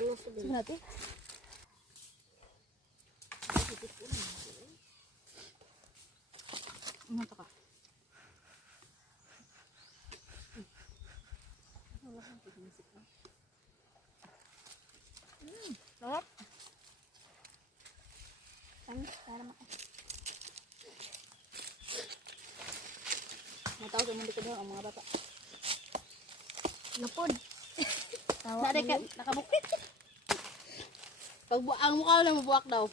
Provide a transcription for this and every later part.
Ano sabihin natin? Ano ka? Sarap. Para maka. Matawag sa mundo ko doon ang mga bata. Napod. Nari ka, nakabukit. Pag ang mukha lang mabuwak daw.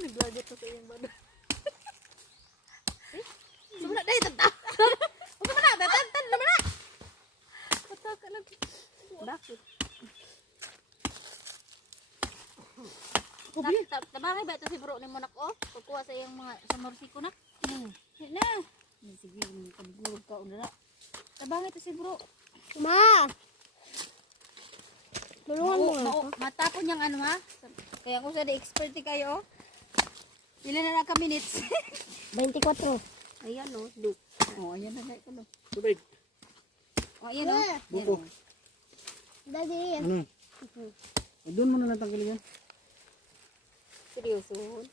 Nag-vlog ito sa iyong bado. Sumula, dahil tanta. Huwag naman na, tatantan naman na. Pataka lang. Bakit? Tabangay ba ito si bro ni Monak o? Pagkuha sa iyong mga sa morsiko na? Na. Sige, kabulog ka una na. Tabangay ito si bro. Ma! Tulungan mo nga. Matapon niyang ano ha? Kaya kung sa expert kayo, ilan na ka minutes? 24. Ayan o. Ayan na ko no. Tubig. Ayan o. Buko. Daddy. Ano? Doon mo na natanggalin yan. Seryoso.